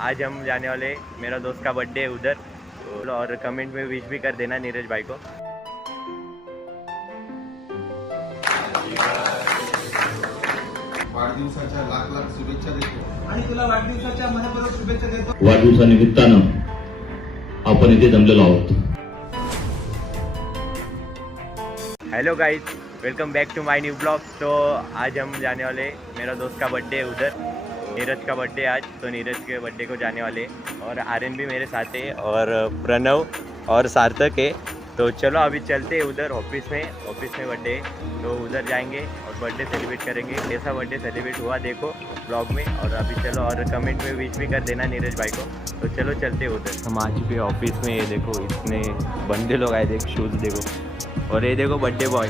आज हम जाने वाले, मेरा दोस्त का बर्थडे है उधर, और कमेंट में विश भी कर देना नीरज भाई को। वाढदिवसाच्या लाख लाख शुभेच्छा देतो आणि तुला वाढदिवसाच्या मनपूर्वक शुभेच्छा देतो। वाढदिवसानिमित्तानं आपण इथे जमलेलो आहोत। Hello guys, welcome back to my new blog. तो आज हम जाने वाले, मेरा दोस्त का बर्थडे है उधर, नीरज का बर्थडे आज, तो नीरज के बर्थडे को जाने वाले, और आर्यन भी मेरे साथ है, और प्रणव और सार्थक है। तो चलो अभी चलते हैं उधर, ऑफिस में बर्थडे है, तो उधर जाएंगे और बर्थडे सेलिब्रेट करेंगे। कैसा बर्थडे सेलिब्रेट हुआ देखो ब्लॉग में, और अभी चलो, और कमेंट में विश भी कर देना नीरज भाई को। तो चलो चलते हैं उधर। हम आज भी ऑफिस में, ये देखो इतने बंदे लोग आए, देख शूज़ देखो, और ये देखो birthday boy,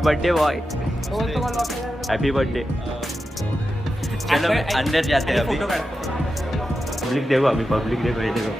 birthday boy, happy birthday. चलो अंदर जाते हैं अभी। पब्लिक देखो, अभी पब्लिक देखो, ये देखो।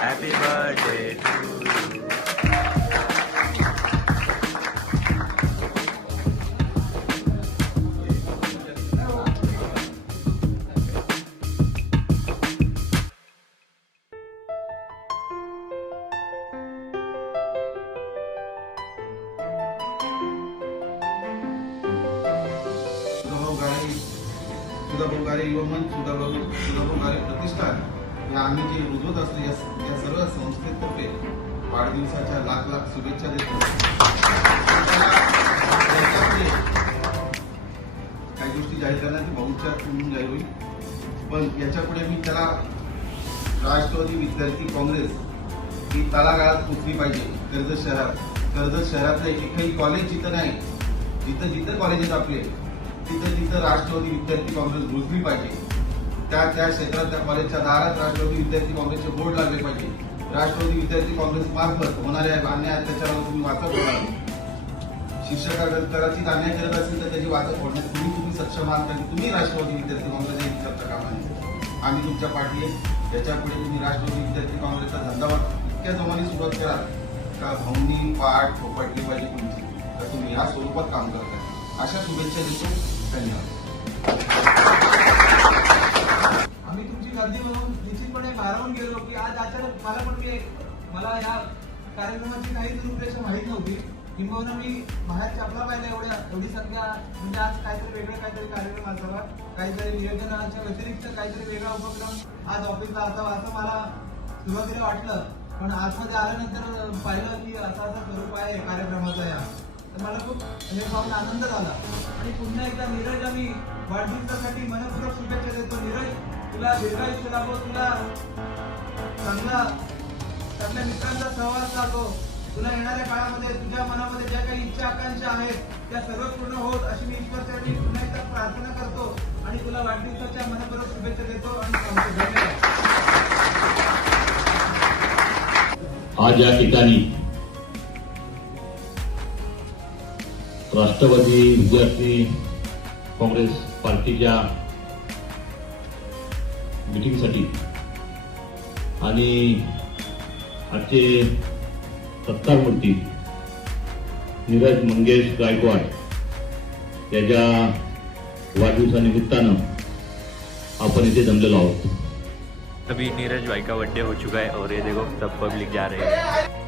Happy birthday to you. सुधाभाऊ गारे युवा मंच, सुधाभाऊ गारे प्रतिष्ठान या आम्ही जे रुजवत असतो या सर्व संस्थेतर्फे वाढदिवसाच्या लाख लाख शुभेच्छा देतो। काही गोष्टी जाहीर करण्याची बहुचार म्हणून जाहीर होईल, पण याच्या पुढे मी त्याला राष्ट्रवादी विद्यार्थी काँग्रेस ही तळागाळात पोचली पाहिजे। कर्जत शहरातलं एकही कॉलेज जिथं नाही, जिथं कॉलेज आहेत आपले, तिथं राष्ट्रवादी विद्यार्थी काँग्रेस रुजली पाहिजे। त्या क्षेत्रात त्या कॉलेजच्या दारात राष्ट्रवादी विद्यार्थी काँग्रेसचे बोर्ड लागले पाहिजे। राष्ट्रवादी विद्यार्थी काँग्रेस मार्फत होणाऱ्या अन्याय अत्याचारावर तुम्ही वाचा फोडावी। शिक्षकाची अन्याय करत असेल तर त्याची वाचा फोडण्यात तुम्ही सक्षम आहात, कारण तुम्ही राष्ट्रवादी विद्यार्थी काँग्रेस हे करता कामा नये। आम्ही तुमच्या पाठी आहे। याच्या पुढे तुम्ही राष्ट्रवादी विद्यार्थी काँग्रेसचा धंदा इतक्या जोमाने सुरुवात कराल का भाऊंनी पाठ थोपटली पाहिजे तुमची, तर तुम्ही या स्वरूपात काम करताय। अशा शुभेच्छा देतो। धन्यवाद। आम्ही तुमची गर्दी म्हणून निश्चितपणे भारावून गेलो की आज अचानक मला या कार्यक्रमाची काही रूपरेषा माहीत नव्हती, किंबहुना मी बाहेर चपला पाहिल्या एवढी संख्या, म्हणजे आज काहीतरी कार्यक्रम असावा, काहीतरी नियोजनाच्या व्यतिरिक्त काहीतरी वेगळा उपक्रम आज ऑफिसला असावा असं मला सुरुवातीला वाटलं। पण आतमध्ये आल्यानंतर पाहिलं की असा स्वरूप आहे कार्यक्रमाचा या, तर मला खूप हे पाहून आनंद झाला। आणि पुन्हा एकदा नीरजला मी वाढदिवसासाठी मनपूर्वक शुभेच्छा देतो। नीरज, तुला दीर्घायुष्य लाभो, तुला चांगल्या मित्रांचा सहवास लाभो, तुला येणाऱ्या काळामध्ये तुझ्या मनामध्ये ज्या काही इच्छा आकांक्षा आहेत त्या सर्व पूर्ण होत अशी मी ईश्वरचरणी पुन्हा एकदा प्रार्थना करतो आणि तुला वाढदिवसाच्या मनपूर्वक शुभेच्छा देतो आणि धन्यवाद। आज या ठिकाणी राष्ट्रवादी विद्यार्थी काँग्रेस पार्टीच्या मीटिंगसाठी आणि आजचे सत्कार मूर्ती नीरज मंगेश गायकवाड याच्या वाढदिवसानिमित्तानं आपण इथे जमलेलो आहोत। अभी नीरज भाई का बर्थडे हो चुका है और ये देखो सब पब्लिक जा रहे हैं।